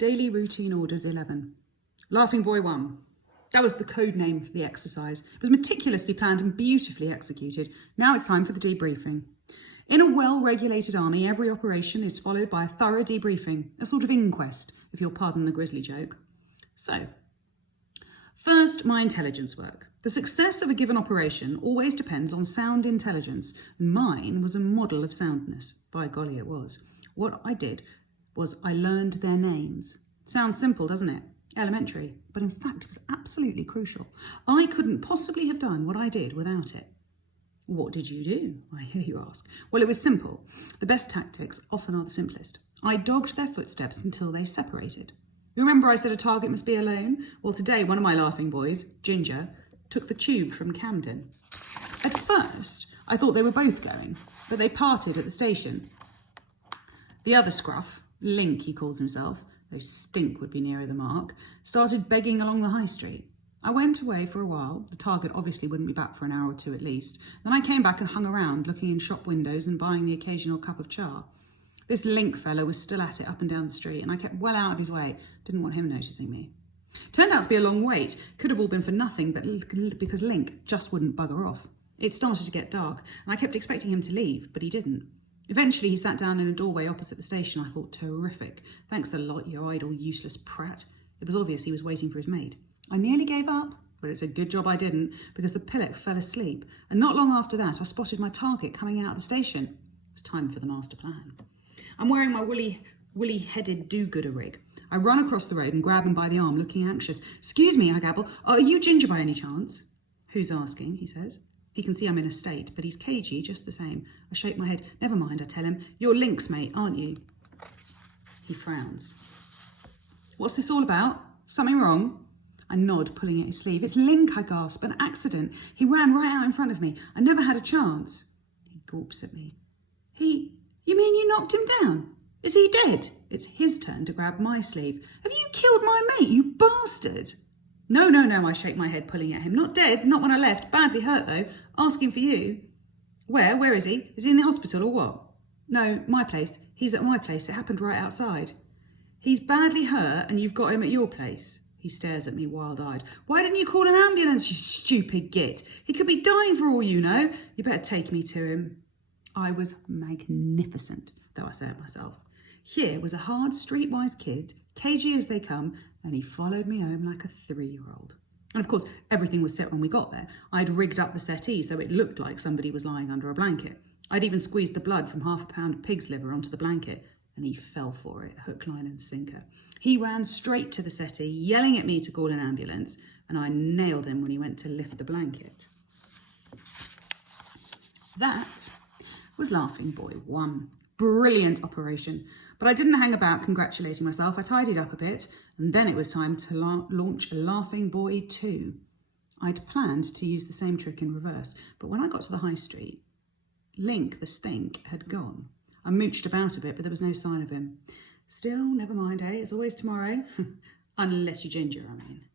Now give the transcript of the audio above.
Daily routine orders 11. Laughing Boy 1. That was the code name for the exercise. It was meticulously planned and beautifully executed. Now it's time for the debriefing. In a well-regulated army, every operation is followed by a thorough debriefing, a sort of inquest, if you'll pardon the grisly joke. So, first, my intelligence work. The success of a given operation always depends on sound intelligence, and mine was a model of soundness. By golly, it was. What I did was I learned their names. Sounds simple, doesn't it? Elementary, but in fact it was absolutely crucial. I couldn't possibly have done what I did without it. What did you do? I hear you ask. Well, it was simple. The best tactics often are the simplest. I dogged their footsteps until they separated. You remember I said a target must be alone? Well, today one of my laughing boys, Ginger, took the tube from Camden. At first, I thought they were both going, but they parted at the station. The other scruff, Link he calls himself, though Stink would be nearer the mark, started begging along the high street. I went away for a while. The target obviously wouldn't be back for an hour or two at least. Then I came back and hung around, looking in shop windows and buying the occasional cup of char. This Link fellow was still at it up and down the street, and I kept well out of his way. Didn't want him noticing me. Turned out to be a long wait. Could have all been for nothing, but because Link just wouldn't bugger off. It started to get dark, and I kept expecting him to leave, but he didn't. Eventually, he sat down in a doorway opposite the station. I thought, terrific. Thanks a lot, you idle, useless prat. It was obvious he was waiting for his mate. I nearly gave up, but it's a good job I didn't, because the pillock fell asleep. And not long after that, I spotted my target coming out of the station. It was time for the master plan. I'm wearing my woolly-headed do-gooder rig. I run across the road and grab him by the arm, looking anxious. Excuse me, I gabble. Are you Ginger by any chance? Who's asking, he says. He can see I'm in a state, but he's cagey just the same. I shake my head. Never mind, I tell him. You're Link's mate, aren't you? He frowns. What's this all about? Something wrong? I nod, pulling at his sleeve. It's Link, I gasp. An accident. He ran right out in front of me. I never had a chance. He gulps at me. You mean you knocked him down? Is he dead? It's his turn to grab my sleeve. Have you killed my mate, you bastard? No, I shake my head, pulling at him. Not dead, not when I left. Badly hurt, though. Asking for you. Where is he? Is he in the hospital or what? No, my place. He's at my place. It happened right outside. He's badly hurt and you've got him at your place. He stares at me wild-eyed. Why didn't you call an ambulance, you stupid git? He could be dying for all you know. You better take me to him. I was magnificent, though I say it myself. Here was a hard, streetwise kid, cagey as they come, and he followed me home like a 3-year-old. And of course, everything was set when we got there. I'd rigged up the settee so it looked like somebody was lying under a blanket. I'd even squeezed the blood from half a pound of pig's liver onto the blanket, and he fell for it, hook, line and sinker. He ran straight to the settee, yelling at me to call an ambulance, and I nailed him when he went to lift the blanket. That was Laughing Boy 1. Brilliant operation. But I didn't hang about congratulating myself. I tidied up a bit, and then it was time to launch Laughing Boy 2. I'd planned to use the same trick in reverse, but when I got to the high street, Link the Stink had gone. I mooched about a bit, but there was no sign of him. Still, never mind, eh? It's always tomorrow. Unless you Ginger, I mean.